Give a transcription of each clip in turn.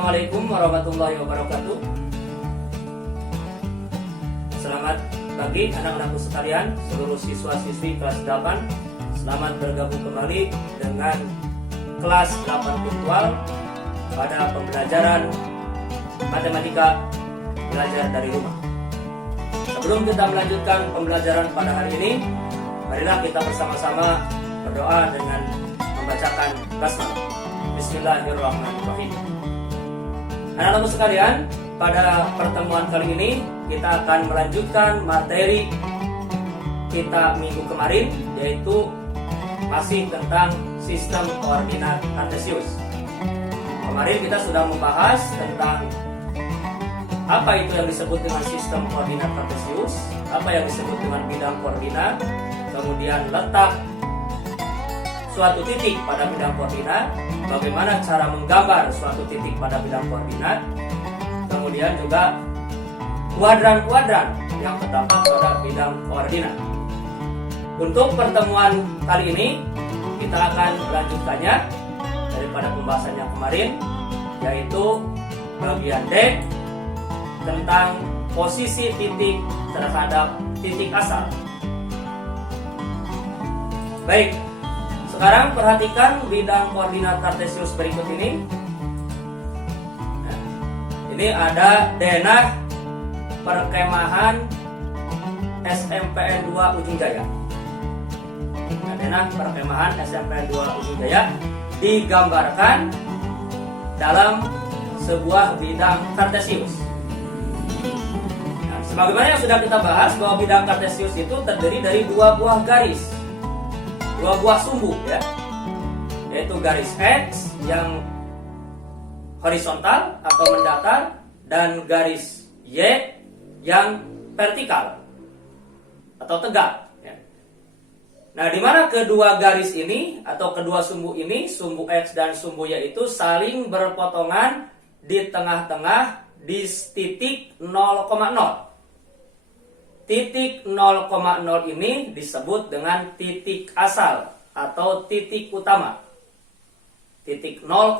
Assalamualaikum warahmatullahi wabarakatuh. Selamat pagi anak-anakku sekalian, seluruh siswa-siswi kelas 8. Selamat bergabung kembali dengan kelas 8 virtual pada pembelajaran matematika belajar dari rumah. Sebelum kita melanjutkan pembelajaran pada hari ini, marilah kita bersama-sama berdoa dengan membacakan basmalah. Bismillahirrahmanirrahim. Anak-anakku sekalian, pada pertemuan kali ini kita akan melanjutkan materi kita minggu kemarin, yaitu masih tentang sistem koordinat kartesius. Kemarin kita sudah membahas tentang apa itu yang disebut dengan sistem koordinat kartesius, apa yang disebut dengan bidang koordinat, kemudian letak suatu titik pada bidang koordinat, bagaimana cara menggambar suatu titik pada bidang koordinat, kemudian juga kuadran-kuadran yang terdapat pada bidang koordinat. Untuk pertemuan kali ini kita akan melanjutkannya daripada pembahasan yang kemarin, yaitu bagian D tentang posisi titik terhadap titik asal. Baik, sekarang perhatikan bidang koordinat kartesius berikut ini. Ini ada denah perkemahan SMPN 2 Ujung Jaya. Denah perkemahan SMPN 2 Ujung Jaya digambarkan dalam sebuah bidang kartesius. Nah, sebagaimana yang sudah kita bahas, bahwa bidang kartesius itu terdiri dari dua buah garis, dua buah sumbu, ya, yaitu garis X yang horizontal atau mendatar dan garis Y yang vertikal atau tegak. Ya. Nah, di mana kedua garis ini atau kedua sumbu ini, sumbu X dan sumbu Y itu saling berpotongan di tengah-tengah di titik 0,0. Titik 0,0 ini disebut dengan titik asal atau titik utama. Titik 0,0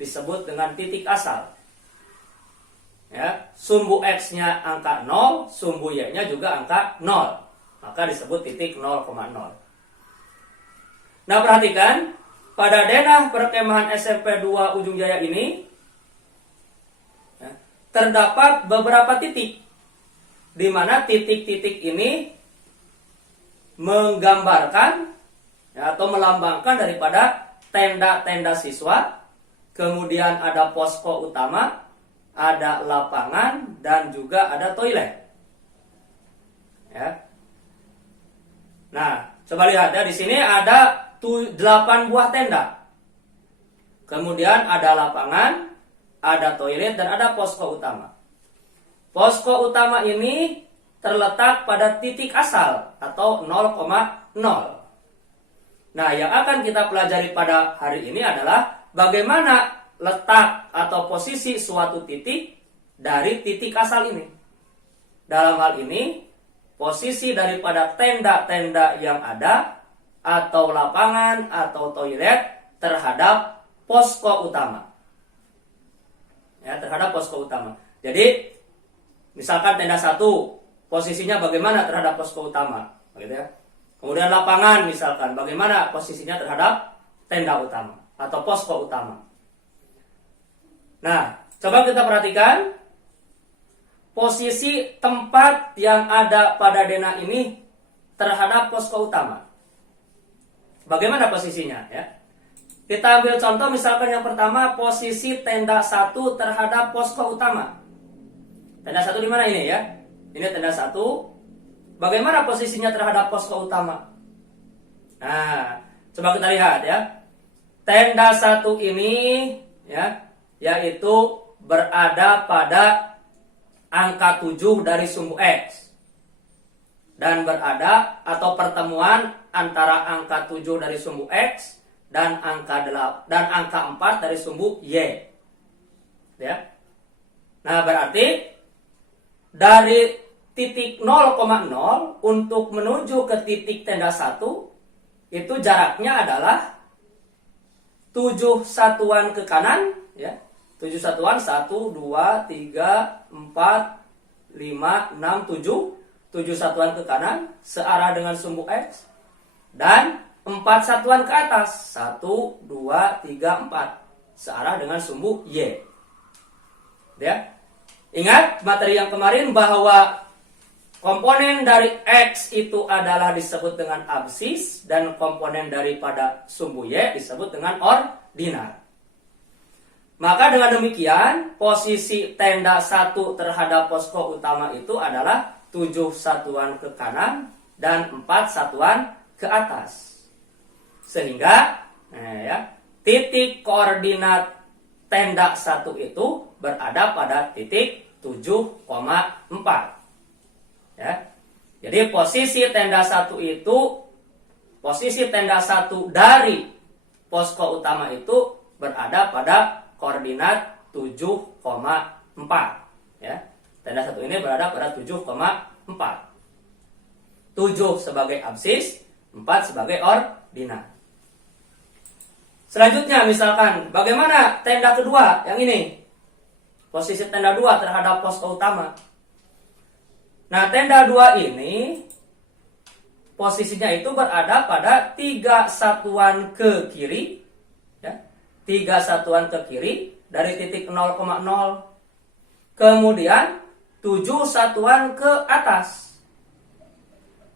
disebut dengan titik asal. Ya, sumbu X-nya angka 0, sumbu Y-nya juga angka 0. Maka disebut titik 0,0. Nah, perhatikan pada denah perkemahan SMP 2 Ujung Jaya ini ya, terdapat beberapa titik, di mana titik-titik ini menggambarkan ya, atau melambangkan daripada tenda-tenda siswa, kemudian ada posko utama, ada lapangan, dan juga ada toilet. Ya. Nah, coba lihat ya, di sini ada 8 buah tenda. Kemudian ada lapangan, ada toilet, dan ada posko utama. Posko utama ini terletak pada titik asal atau 0,0. Nah, yang akan kita pelajari pada hari ini adalah bagaimana letak atau posisi suatu titik dari titik asal ini. Dalam hal ini, posisi daripada tenda-tenda yang ada atau lapangan atau toilet terhadap posko utama. Ya, terhadap posko utama. Jadi, misalkan tenda 1, posisinya bagaimana terhadap posko utama, gitu ya. Kemudian lapangan misalkan, bagaimana posisinya terhadap tenda utama atau posko utama. Nah, coba kita perhatikan posisi tempat yang ada pada denah ini terhadap posko utama. Bagaimana posisinya, ya? Kita ambil contoh misalkan yang pertama, posisi tenda 1 terhadap posko utama. Tenda 1 di mana ini, ya? Ini tenda 1. Bagaimana posisinya terhadap posko utama? Nah, coba kita lihat ya. Tenda 1 ini ya, yaitu berada pada angka 7 dari sumbu X. Dan berada atau pertemuan antara angka 7 dari sumbu X dan angka 4 dari sumbu Y. Ya. Nah, berarti dari titik 0,0 untuk menuju ke titik tenda 1 itu jaraknya adalah 7 satuan ke kanan ya, 7 satuan 1, 2, 3, 4, 5, 6, 7. 7 satuan ke kanan searah dengan sumbu X. Dan 4 satuan ke atas 1, 2, 3, 4 searah dengan sumbu Y. Ya. Ingat materi yang kemarin bahwa komponen dari X itu adalah disebut dengan absis dan komponen daripada sumbu Y disebut dengan ordinar. Maka dengan demikian posisi tenda 1 terhadap posko utama itu adalah 7 satuan ke kanan dan 4 satuan ke atas. Sehingga titik koordinat tenda 1 itu berada pada titik 7,4. Ya. Jadi posisi tenda 1 itu, posisi tenda 1 dari posko utama itu berada pada koordinat 7,4. Ya. Tenda 1 ini berada pada 7,4. 7 sebagai absis, 4 sebagai ordinar. Selanjutnya misalkan bagaimana tenda kedua yang ini? Posisi tenda 2 terhadap posko utama. Nah, tenda 2 ini posisinya itu berada pada 3 satuan ke kiri, ya. 3 satuan ke kiri dari titik 0,0. Kemudian 7 satuan ke atas.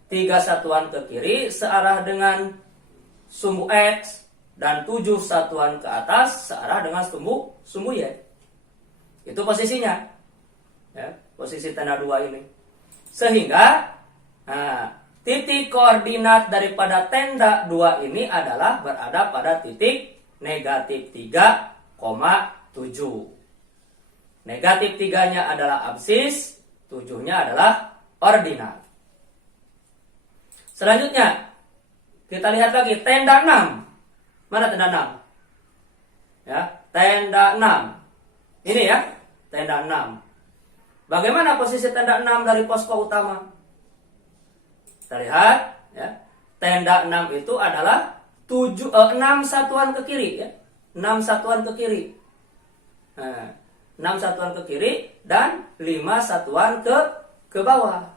3 satuan ke kiri searah dengan sumbu X dan 7 satuan ke atas searah dengan sumbu Y. Itu posisinya. Ya, posisi tenda 2 ini. Sehingga titik koordinat daripada tenda 2 ini adalah berada pada titik negatif 3,7. Negatif 3-nya adalah absis, 7-nya adalah ordinar. Selanjutnya, kita lihat lagi tenda 6. Mana tenda 6? Ya, tenda 6. Ini ya, tenda 6. Bagaimana posisi tenda 6 dari posko utama? Kita lihat, ya. Tenda 6 itu adalah 6 satuan ke kiri, ya. 6 satuan ke kiri. 6 satuan ke kiri dan 5 satuan ke bawah.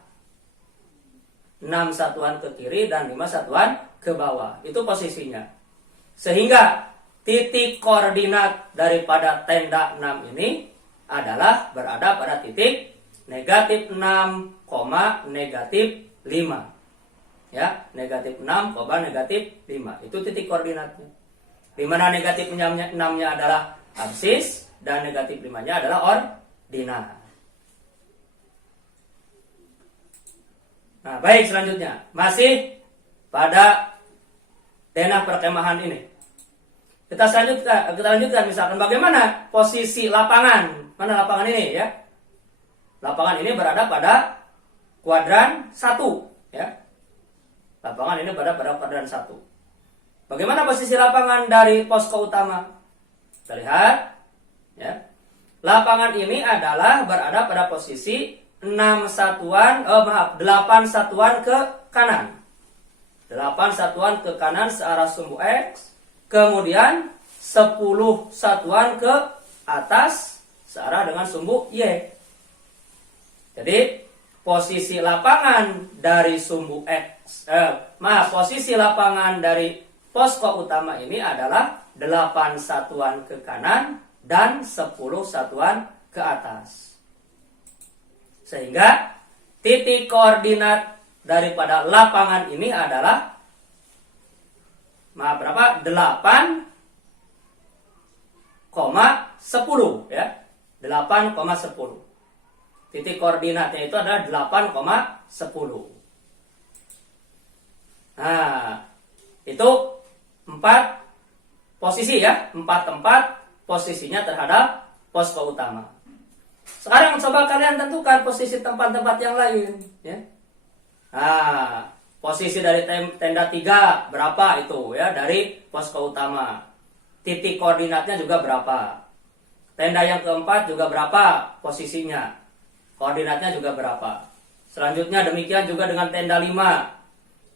6 satuan ke kiri dan 5 satuan ke bawah. Itu posisinya. Sehingga titik koordinat daripada tenda 6 ini adalah berada pada titik negatif 6, negatif 5. Ya, negatif 6, negatif 5. Itu titik koordinatnya. Di mana negatif 6-nya adalah absis dan negatif 5-nya adalah ordinar. Nah, baik, selanjutnya masih pada denah perkemahan ini. Kita lanjutkan misalkan bagaimana posisi lapangan. Mana lapangan ini ya? Lapangan ini berada pada kuadran 1, ya. Lapangan ini berada pada kuadran 1. Bagaimana posisi lapangan dari posko utama? Kita lihat, ya. Lapangan ini adalah berada pada posisi 8 satuan ke kanan. 8 satuan ke kanan searah sumbu X. Kemudian 10 satuan ke atas searah dengan sumbu Y. Jadi posisi lapangan dari sumbu X, posisi lapangan dari posko utama ini adalah 8 satuan ke kanan dan 10 satuan ke atas. Sehingga titik koordinat daripada lapangan ini adalah 8,10 ya. 8,10. Titik koordinatnya itu adalah 8,10. Nah, itu 4 posisi ya, 4 tempat posisinya terhadap posko utama. Sekarang coba kalian tentukan posisi tempat-tempat yang lain ya. Nah, posisi dari tenda 3 berapa itu ya dari posko utama. Titik koordinatnya juga berapa. Tenda yang keempat juga berapa posisinya. Koordinatnya juga berapa. Selanjutnya demikian juga dengan tenda 5,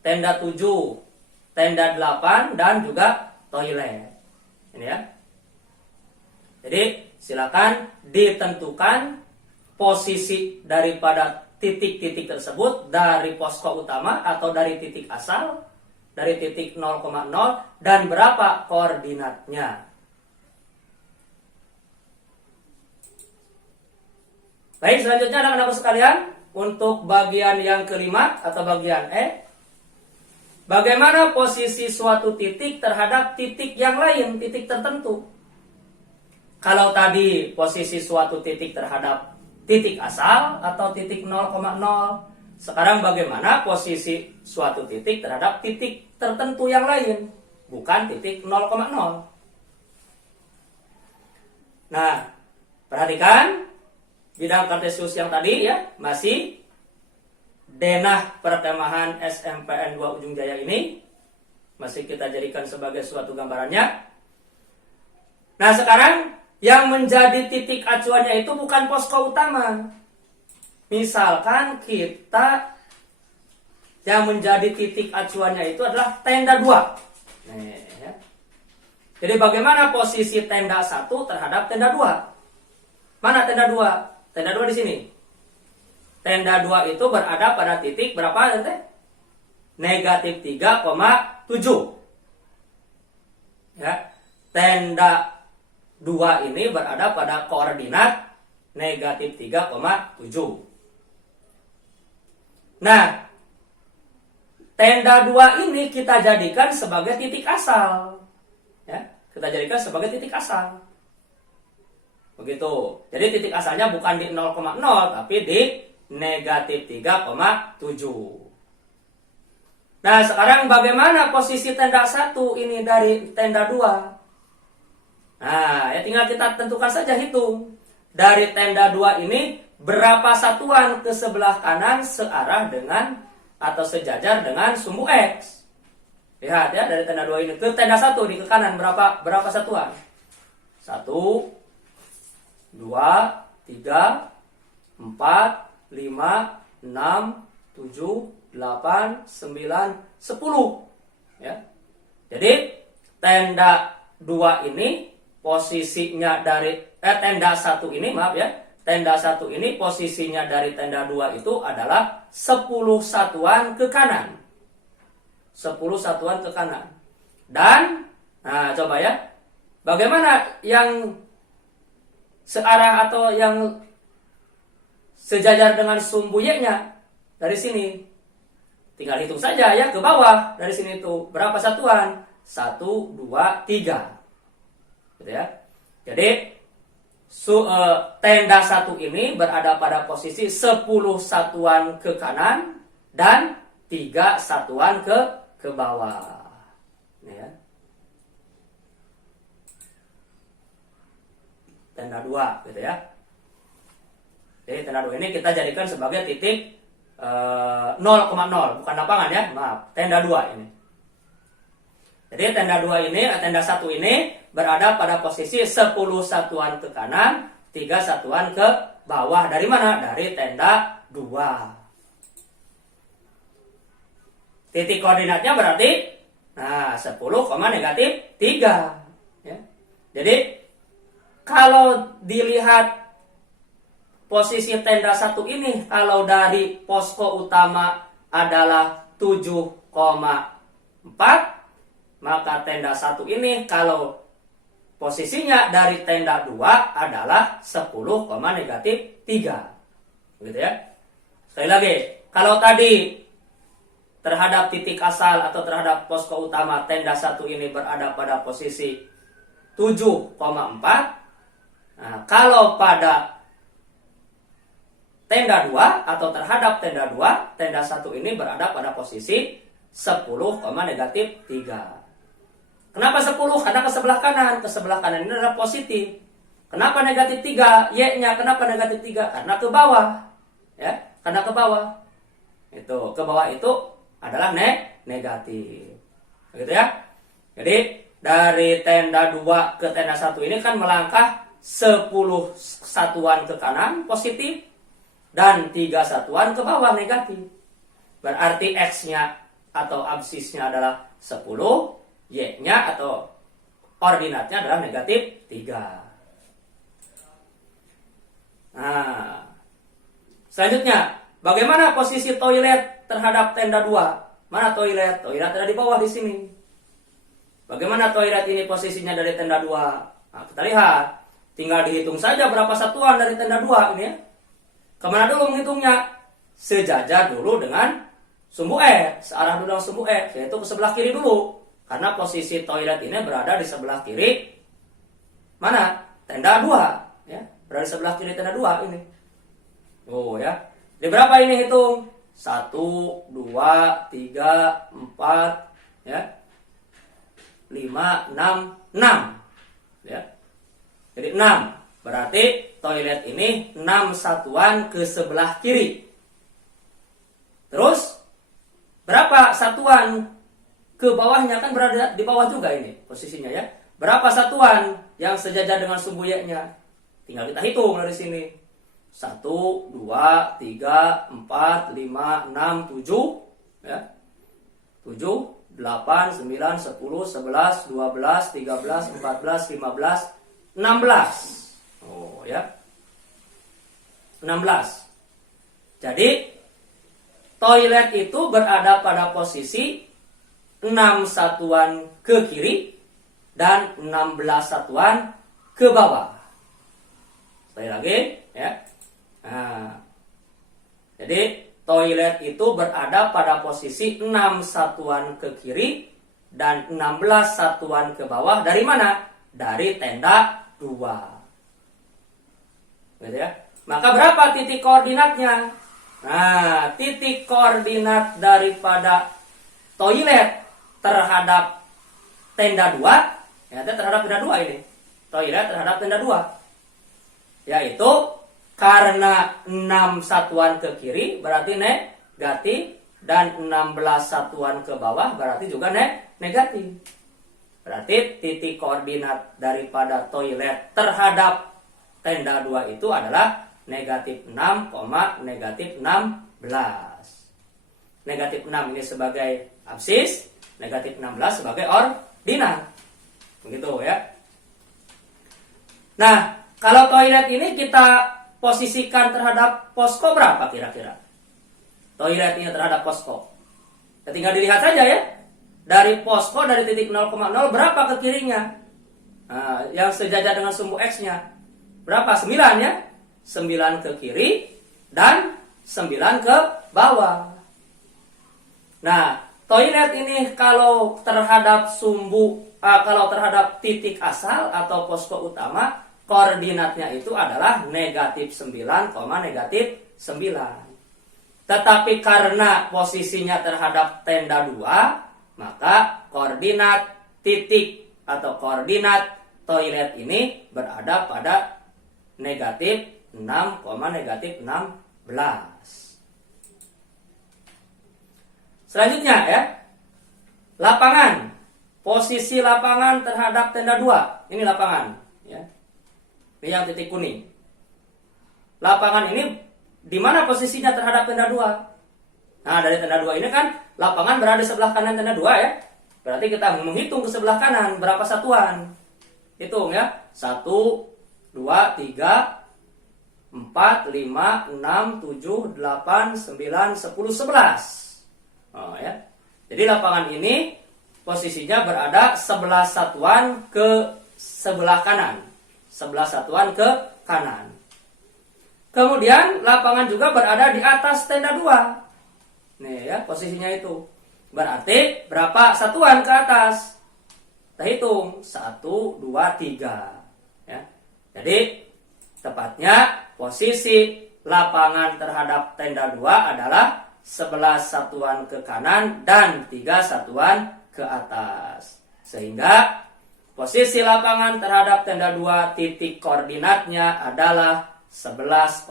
tenda 7, tenda 8 dan juga toilet. Ini ya. Jadi silakan ditentukan posisi daripada titik-titik tersebut dari posko utama atau dari titik asal, dari titik 0,0 dan berapa koordinatnya. Baik, selanjutnya anak-anakku sekalian, untuk bagian yang kelima atau bagian E, bagaimana posisi suatu titik terhadap titik yang lain, titik tertentu. Kalau tadi posisi suatu titik terhadap titik asal atau titik 0,0, sekarang bagaimana posisi suatu titik terhadap titik tertentu yang lain, bukan titik 0,0. Nah, perhatikan bidang kartesius yang tadi ya, masih denah perkemahan SMPN 2 Ujung Jaya ini masih kita jadikan sebagai suatu gambarannya. Nah, sekarang yang menjadi titik acuannya itu bukan posko utama. Misalkan kita yang menjadi titik acuannya itu adalah tenda 2. Nih, ya. Jadi bagaimana posisi tenda 1 terhadap tenda 2? Mana tenda 2? Tenda 2 di sini. Tenda 2 itu berada pada titik berapa nanti? Negatif 3,7. Ya. Tenda 2 ini berada pada koordinat negatif 3,7. Nah, tenda 2 ini kita jadikan sebagai titik asal. Ya, kita jadikan sebagai titik asal. Begitu. Jadi titik asalnya bukan di 0,0 tapi di negatif 3,7. Nah, sekarang bagaimana posisi tenda 1 ini dari tenda 2? Nah, ya tinggal kita tentukan saja, hitung. Dari tenda 2 ini berapa satuan ke sebelah kanan searah dengan atau sejajar dengan sumbu X. Lihat ya, dari tenda 2 ini ke tenda 1 di ke kanan berapa satuan? 1, 2, 3, 4, 5, 6, 7, 8, 9, 10. Ya. Jadi tenda 2 ini posisinya dari tenda 1 ini, maaf ya, tenda 1 ini posisinya dari tenda 2 itu adalah 10 satuan ke kanan. 10 satuan ke kanan. Dan nah coba ya, bagaimana yang searah atau yang sejajar dengan sumbu Y-nya dari sini? Tinggal hitung saja ya, ke bawah dari sini itu berapa satuan? 1, 2, 3. Gitu ya. Jadi tenda 1 ini berada pada posisi 10 satuan ke kanan dan 3 satuan ke bawah. Ini ya. Tenda 2 gitu ya. Jadi tenda 2 ini kita jadikan sebagai titik 0,0, bukan lapangan ya, maaf, tenda 2 ini. Jadi tenda 2 ini, tenda 1 ini berada pada posisi 10 satuan ke kanan, 3 satuan ke bawah. Dari mana? Dari tenda 2. Titik koordinatnya berarti 10, negatif 3. Ya. Jadi kalau dilihat posisi tenda 1 ini, kalau dari posko utama adalah 7,4, maka tenda 1 ini kalau posisinya dari tenda 2 adalah 10, negatif 3. Begitu ya. Sekali lagi, kalau tadi terhadap titik asal atau terhadap posko utama tenda 1 ini berada pada posisi 7,4. Nah, kalau pada tenda 2 atau terhadap tenda 2, tenda 1 ini berada pada posisi 10, negatif 3. Kenapa 10? Karena ke sebelah kanan. Ke sebelah kanan ini adalah positif. Kenapa negatif 3? Y-nya kenapa negatif 3? Karena ke bawah. Ya, karena ke bawah. Itu, ke bawah itu adalah negatif. Begitu ya. Jadi dari tenda 2 ke tenda 1 ini kan melangkah 10 satuan ke kanan positif dan 3 satuan ke bawah negatif. Berarti X-nya atau absisnya adalah 10, Y-nya atau koordinatnya adalah negatif 3. Selanjutnya, bagaimana posisi toilet terhadap tenda 2? Mana toilet? Toilet ada di bawah di sini. Bagaimana toilet ini posisinya dari tenda 2? Nah, kita lihat. Tinggal dihitung saja berapa satuan dari tenda 2 ini ya. Kemana dulu menghitungnya? Sejajar dulu dengan sumbu X. Searah dulu dengan sumbu X, yaitu ke sebelah kiri dulu. Karena posisi toilet ini berada di sebelah kiri. Mana? Tenda 2. Ya, berada di sebelah kiri tenda 2 ini. Oh ya. Di berapa ini hitung? 1, 2, 3, 4, ya. 5, 6, 6. Ya. Jadi 6. Berarti toilet ini 6 satuan ke sebelah kiri. Terus berapa satuan ke bawahnya? Kan berada di bawah juga ini posisinya ya. Berapa satuan yang sejajar dengan sumbu Y-nya? Tinggal kita hitung dari sini. 1, 2, 3, 4, 5, 6, 7 ya. 7, 8, 9, 10, 11, 12, 13, 14, 15, 16. Oh ya. 16. Jadi toilet itu berada pada posisi 6 satuan ke kiri dan 16 satuan ke bawah. Sekali lagi ya. Nah, jadi toilet itu berada pada posisi 6 satuan ke kiri dan 16 satuan ke bawah. Dari mana? Dari tenda 2. Gitu ya. Maka berapa titik koordinatnya? Nah, titik koordinat daripada toilet terhadap tenda 2, ya, terhadap tenda 2 ini. Toilet terhadap tenda 2. Yaitu karena 6 satuan ke kiri berarti negatif dan 16 satuan ke bawah berarti juga negatif. Berarti titik koordinat daripada toilet terhadap tenda 2 itu adalah negatif 6, negatif 16. Negatif 6 ini sebagai absis, negatif 16 sebagai ordinat. Begitu ya. Nah, kalau toilet ini kita posisikan terhadap posko berapa kira-kira? Toilet ini terhadap posko. Ya, tinggal dilihat saja ya. Dari posko dari titik 0,0 berapa ke kirinya? Nah, yang sejajar dengan sumbu X-nya. Berapa? 9 ya. 9 ke kiri dan 9 ke bawah. Nah, toilet ini kalau terhadap kalau terhadap titik asal atau posko utama, koordinatnya itu adalah negatif 9, negatif 9. Tetapi karena posisinya terhadap tenda 2, maka koordinat titik atau koordinat toilet ini berada pada negatif 6, negatif 16. Selanjutnya ya, lapangan. Posisi lapangan terhadap tenda 2. Ini lapangan ya. Ini yang titik kuning. Lapangan ini di mana posisinya terhadap tenda 2? Nah, dari tenda 2 ini kan lapangan berada di sebelah kanan tenda 2 ya. Berarti kita menghitung ke sebelah kanan berapa satuan. Hitung ya. 1, 2, 3, 4, 5, 6, 7, 8, 9, 10, 11. Oh ya. Jadi lapangan ini posisinya berada 11 satuan ke sebelah kanan. 11 satuan ke kanan. Kemudian lapangan juga berada di atas tenda 2. Nih ya, posisinya itu. Berarti berapa satuan ke atas? Kita hitung. 1, 2, 3. Ya. Jadi tepatnya posisi lapangan terhadap tenda 2 adalah 11 satuan ke kanan dan 3 satuan ke atas. Sehingga posisi lapangan terhadap tenda 2 titik koordinatnya adalah 11,3.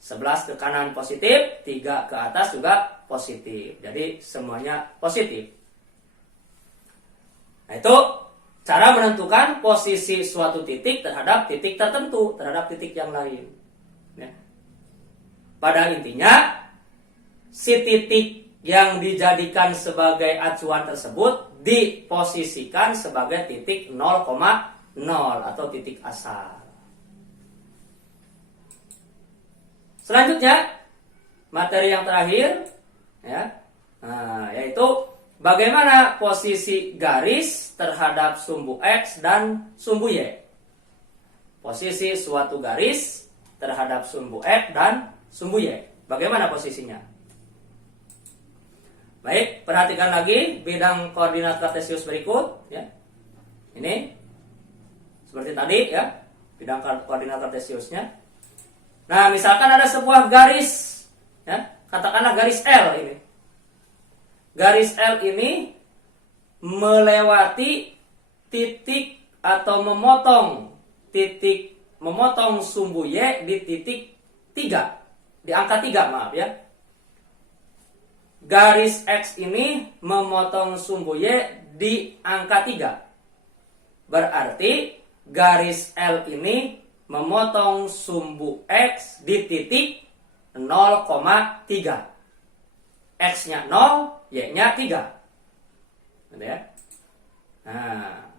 11 ke kanan positif, 3 ke atas juga positif. Jadi semuanya positif. Nah, itu cara menentukan posisi suatu titik terhadap titik tertentu, terhadap titik yang lain. Ya. Pada intinya, si titik yang dijadikan sebagai acuan tersebut diposisikan sebagai titik 0,0 atau titik asal. Selanjutnya, materi yang terakhir, ya, yaitu bagaimana posisi garis terhadap sumbu X dan sumbu Y. Posisi suatu garis terhadap sumbu X dan sumbu Y. Bagaimana posisinya? Baik, perhatikan lagi bidang koordinat kartesius berikut, ya. Ini seperti tadi, ya, bidang koordinat kartesiusnya. Nah, misalkan ada sebuah garis, ya, katakanlah garis L ini. Garis L ini melewati titik atau memotong sumbu Y di titik 3, di angka 3, maaf ya. Garis X ini memotong sumbu Y di angka 3. Berarti garis L ini memotong sumbu X di titik 0,3. X-nya 0, Y-nya 3. Gitu ya. Nah,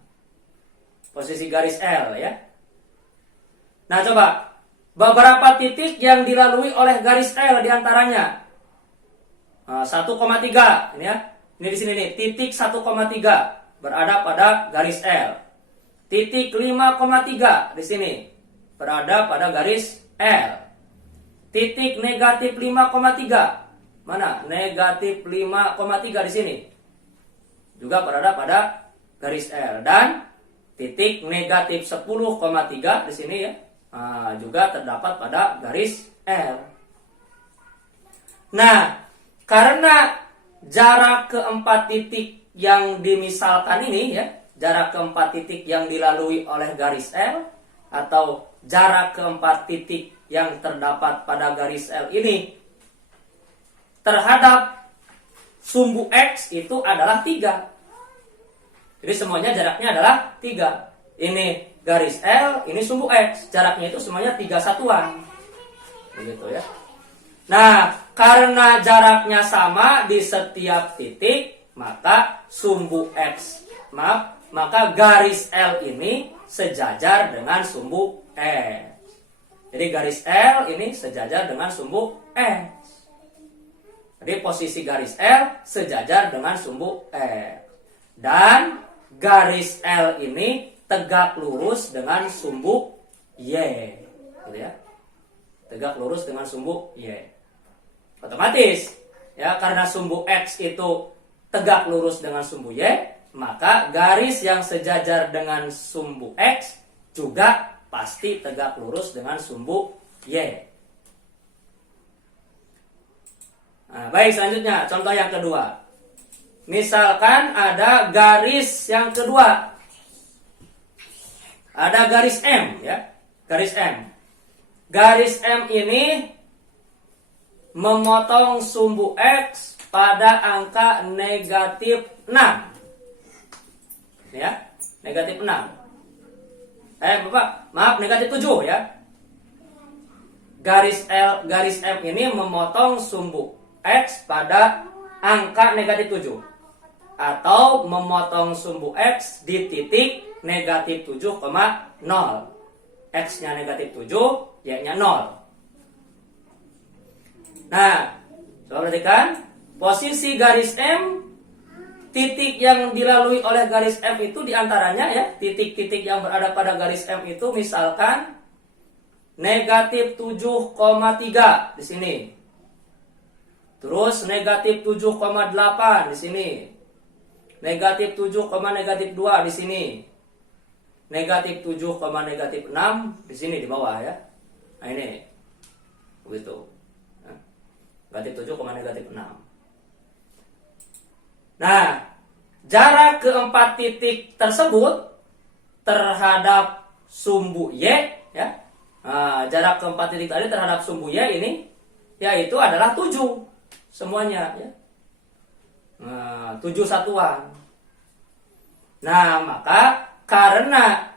posisi garis L, ya. Nah, coba beberapa titik yang dilalui oleh garis L diantaranya 1,3, ini ya. Ini di sini nih, titik 1,3 berada pada garis L. Titik 5,3 di sini berada pada garis L. Titik negatif 5,3. Mana? Negatif 5,3 di sini. Juga berada pada garis L. Dan titik negatif 10,3 di sini, ya. Juga terdapat pada garis L. Nah, karena jarak keempat titik yang dimisalkan ini, ya, jarak keempat titik yang dilalui oleh garis L atau jarak keempat titik yang terdapat pada garis L ini terhadap sumbu X itu adalah 3. Jadi semuanya jaraknya adalah 3. Ini garis L, ini sumbu X. Jaraknya itu semuanya 3 satuan. Begitu ya. Nah, karena jaraknya sama di setiap titik, maka sumbu X, maka garis L ini sejajar dengan sumbu X. Jadi garis L ini sejajar dengan sumbu X. Jadi posisi garis L sejajar dengan sumbu X. Dan garis L ini tegak lurus dengan sumbu Y. Gitu ya. Tegak lurus dengan sumbu Y. Otomatis, ya, karena sumbu X itu tegak lurus dengan sumbu Y, maka garis yang sejajar dengan sumbu X juga pasti tegak lurus dengan sumbu Y. Nah, baik, selanjutnya contoh yang kedua. Misalkan ada garis yang kedua. Ada garis M, ya. Garis M. Garis M ini memotong sumbu X pada angka negatif 6. Ya, negatif 6. Bapak, maaf, negatif 7 ya. Garis M ini memotong sumbu X pada angka negatif 7. Atau memotong sumbu X di titik negatif 7,0. X-nya negatif 7, Y-nya 0. Nah, coba perhatikan. Posisi garis M, titik yang dilalui oleh garis M itu diantaranya, ya, titik-titik yang berada pada garis M itu misalkan negatif 7,3 di sini. Terus negatif 7,8 di sini. Negatif 7, negatif 2 di sini. Negatif 7, negatif 6 di sini di bawah, ya. Nah, ini. Begitu. Negatif 7, negatif 6. Nah, jarak keempat titik tersebut terhadap sumbu Y, ya. Nah, jarak keempat titik tadi terhadap sumbu Y ini, yaitu adalah 7 semuanya, ya. Nah, 7 satuan. Nah, maka karena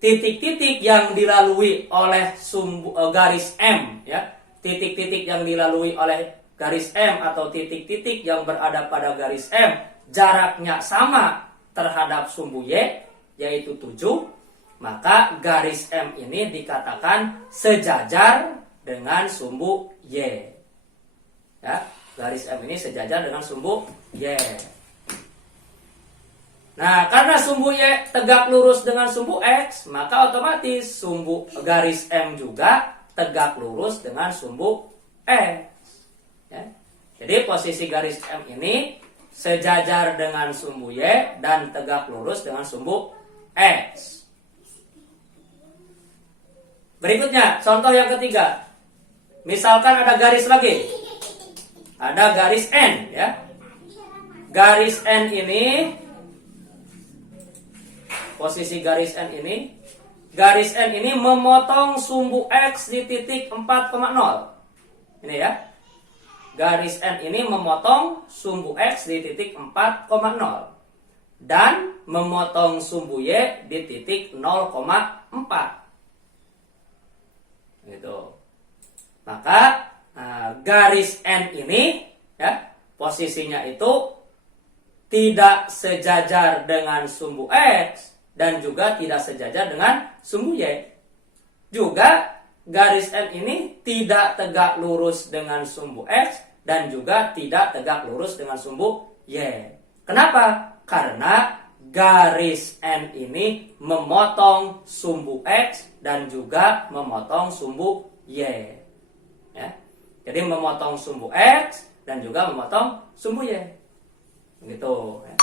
titik-titik yang dilalui oleh garis M, ya, titik-titik yang dilalui oleh garis M atau titik-titik yang berada pada garis M jaraknya sama terhadap sumbu Y, yaitu 7, maka garis M ini dikatakan sejajar dengan sumbu Y. Ya, garis M ini sejajar dengan sumbu Y. Nah, karena sumbu Y tegak lurus dengan sumbu X, maka otomatis sumbu garis M juga tegak lurus dengan sumbu X. Ya. Jadi posisi garis M ini sejajar dengan sumbu Y dan tegak lurus dengan sumbu X. Berikutnya, contoh yang ketiga. Misalkan ada garis lagi. Ada garis N, ya. Garis N ini, posisi garis N ini memotong sumbu X di titik 4,0. Ini ya. Garis N ini memotong sumbu X di titik 4,0 dan memotong sumbu Y di titik 0,4. Gitu. Maka garis N ini ya, posisinya itu tidak sejajar dengan sumbu X dan juga tidak sejajar dengan sumbu Y. Juga garis N ini tidak tegak lurus dengan sumbu X dan juga tidak tegak lurus dengan sumbu Y. Kenapa? Karena garis N ini memotong sumbu X dan juga memotong sumbu Y. Ya. Jadi memotong sumbu X dan juga memotong sumbu Y. Begitu. Ya.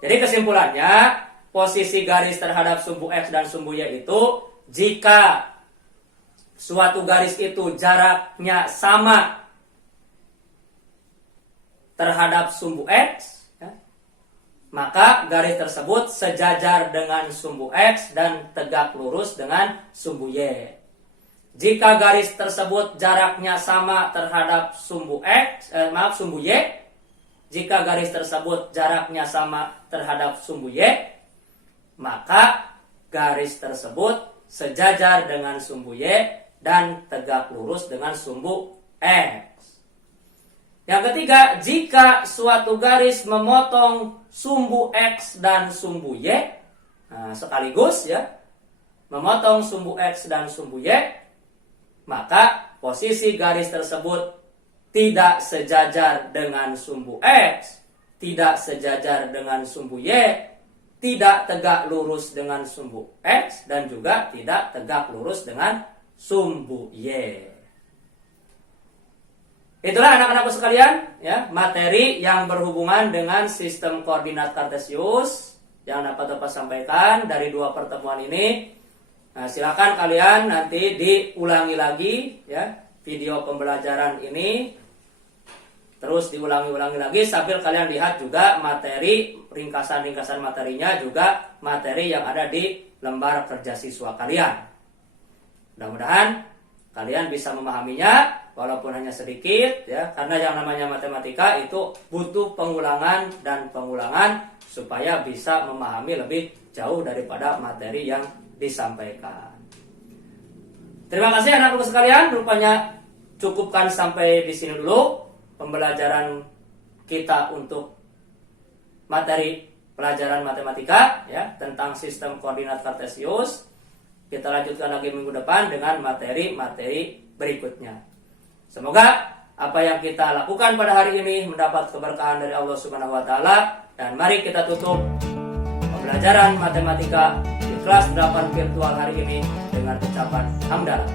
Jadi kesimpulannya, posisi garis terhadap sumbu X dan sumbu Y itu jika suatu garis itu jaraknya sama terhadap sumbu X, ya, maka garis tersebut sejajar dengan sumbu X dan tegak lurus dengan sumbu Y. Jika garis tersebut jaraknya sama terhadap sumbu sumbu Y, jika garis tersebut jaraknya sama terhadap sumbu Y, maka garis tersebut sejajar dengan sumbu Y dan tegak lurus dengan sumbu X. Yang ketiga, jika suatu garis memotong sumbu X dan sumbu Y, sekaligus ya, memotong sumbu X dan sumbu Y, maka posisi garis tersebut tidak sejajar dengan sumbu X, tidak sejajar dengan sumbu Y, tidak tegak lurus dengan sumbu X, dan juga tidak tegak lurus dengan sumbu Y. Itulah anak-anakku sekalian, ya, materi yang berhubungan dengan sistem koordinat kartesius yang dapat Bapak sampaikan dari 2 pertemuan ini. Nah, silakan kalian nanti diulangi lagi, ya, video pembelajaran ini. Terus diulangi lagi sambil kalian lihat juga materi, ringkasan-ringkasan materinya, juga materi yang ada di lembar kerja siswa kalian. Mudah-mudahan kalian bisa memahaminya walaupun hanya sedikit, ya, karena yang namanya matematika itu butuh pengulangan dan pengulangan supaya bisa memahami lebih jauh daripada materi yang disampaikan. Terima kasih anak-anakku sekalian, rupanya cukupkan sampai di sini dulu pembelajaran kita untuk materi pelajaran matematika, ya, tentang sistem koordinat kartesius. Kita lanjutkan lagi minggu depan dengan materi-materi berikutnya. Semoga apa yang kita lakukan pada hari ini mendapat keberkahan dari Allah Subhanahu wa taala, dan mari kita tutup pembelajaran matematika di kelas 8 virtual hari ini dengan ucapan hamdalah.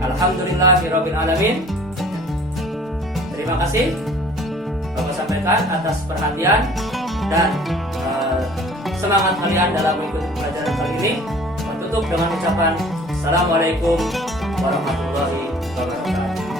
Alhamdulillahirabbil alamin. Terima kasih Bapak sampaikan atas perhatian dan semangat kalian dalam mengikuti pelajaran kali ini. Tutup dengan ucapan Assalamualaikum warahmatullahi wabarakatuh.